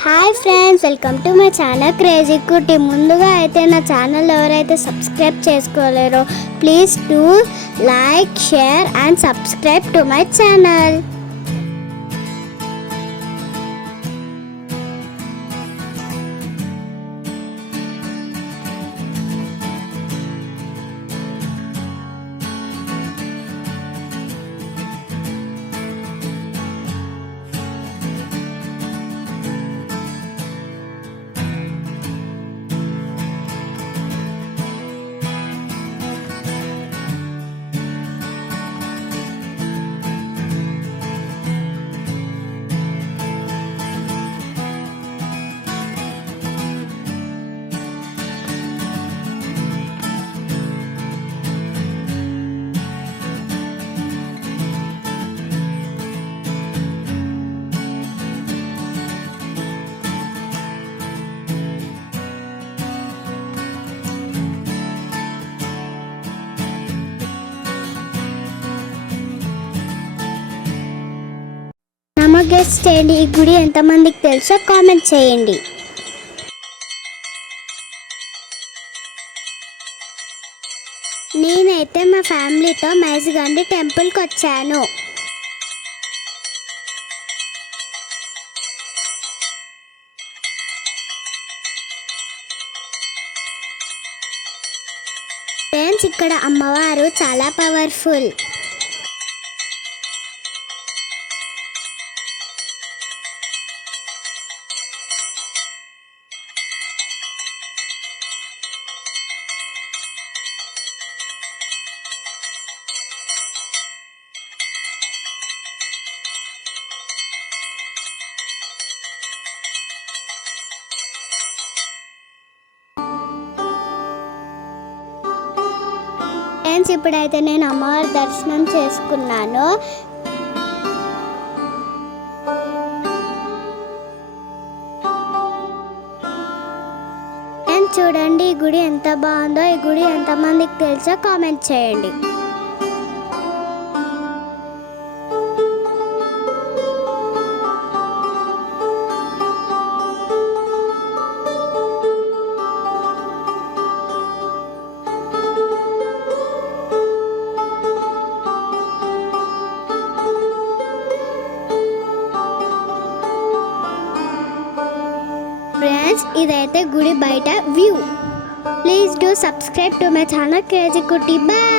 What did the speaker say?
Hi friends, welcome to my channel crazy Kutti. ముందుగా అయితే నా ఛానల్ ఎవరైతే సబ్స్క్రైబ్ చేసుకోలేరో please do like, share and subscribe to my channel. గెస్ట్ చేయండి. ఈ గుడి ఎంతమందికి తెలుసో కామెంట్ చేయండి. నేనైతే మా ఫ్యామిలీతో మైజిగండి టెంపుల్కి వచ్చాను. ఫ్రెండ్స్, ఇక్కడ అమ్మవారు చాలా పవర్ఫుల్. ఫ్రెండ్స్, ఇప్పుడైతే నేను అమ్మవారి దర్శనం చేసుకున్నాను. చూడండి ఈ గుడి ఎంత బాగుందో. ఈ గుడి ఎంతమందికి తెలుసో కామెంట్ చేయండి. ఫ్రెండ్స్, ఇదైతే గుడి బయట view. Please do subscribe to my channel crazy కుట్టి. బాయ్.